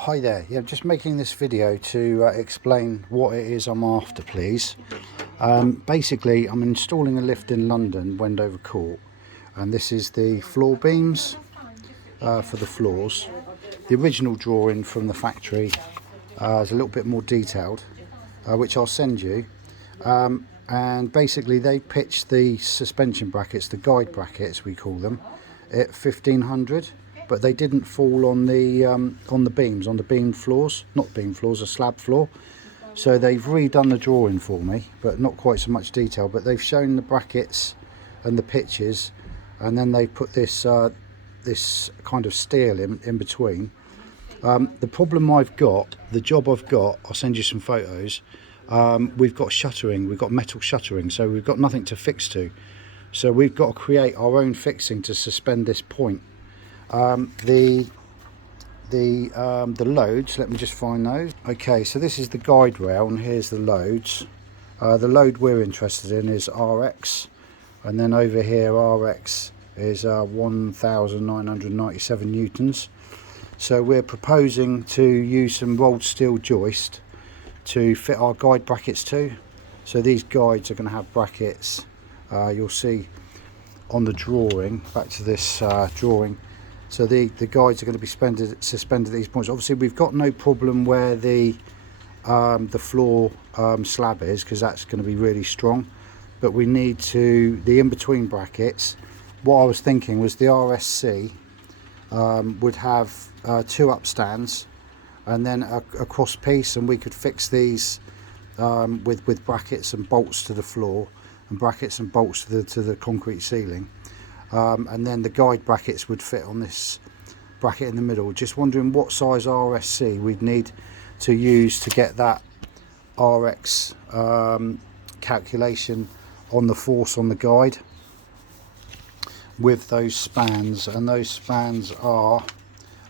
Hi there, yeah, just making this video to explain what it is I'm after, please. Basically, I'm installing a lift in London, Wendover Court, and this is the floor beams for the floors. The original drawing from the factory is a little bit more detailed, which I'll send you. And basically they pitched the suspension brackets, the guide brackets we call them, at 1500, but they didn't fall on the beams, on the beam floors, not beam floors, a slab floor. So they've redone the drawing for me, but not quite so much detail, but they've shown the brackets and the pitches, and then they put this this kind of steel in between. The problem I've got, the job I've got, I'll send you some photos. We've got shuttering, we've got metal shuttering, so we've got nothing to fix to. So we've got to create our own fixing to suspend this point. The loads, let me just find those. Okay, so this is the guide rail and here's the loads. The load we're interested in is RX, and then over here RX is 1997 newtons. So we're proposing to use some rolled steel joist to fit our guide brackets to. So these guides are going to have brackets, you'll see on the drawing, back to this drawing. So the guides are going to be suspended at these points. Obviously we've got no problem where the floor slab is, because that's going to be really strong, but we need to, the in-between brackets, what I was thinking was the RSC would have 2 upstands and then a cross piece, and we could fix these with brackets and bolts to the floor and brackets and bolts to the concrete ceiling, and then the guide brackets would fit on this bracket in the middle. Just wondering what size RSC we'd need to use to get that RX calculation on the force on the guide with those spans, and those spans are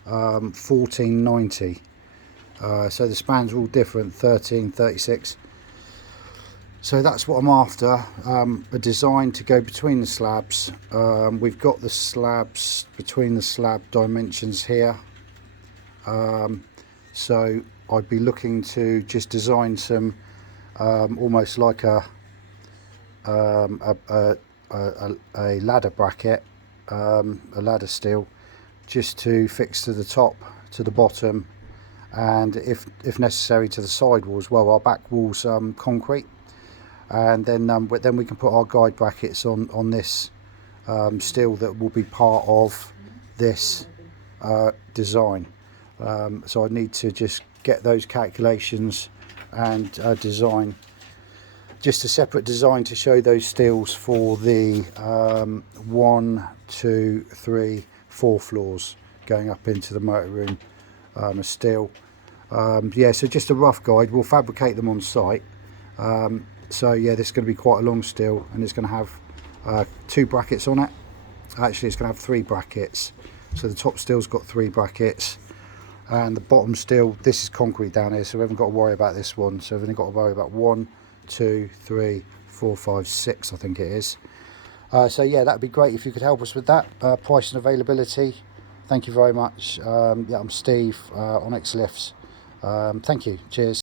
1490. So the spans are all different, 13, 36. So that's what I'm after, a design to go between the slabs. We've got the slabs between the slab dimensions here. So I'd be looking to just design some almost like a ladder bracket, a ladder steel, just to fix to the top, to the bottom, and if necessary to the side wall as well. Our back walls concrete, and then we can put our guide brackets on this steel that will be part of this design. So I need to just get those calculations and design just a separate design to show those steels for the 1, 2, 3, 4 floors going up into the motor room, a steel. Yeah, so just a rough guide. We'll fabricate them on site. So yeah, this is going to be quite a long steel, and it's going to have 2 brackets on it. Actually, it's going to have 3 brackets. So the top steel's got 3 brackets, and the bottom steel, this is concrete down here, so we haven't got to worry about this one. So we've only got to worry about 1, 2, 3, 4, 5, 6, I think it is. So yeah, that'd be great if you could help us with that. Price and availability. Thank you very much. Yeah, I'm Steve, Onyx Lifts. Thank you. Cheers.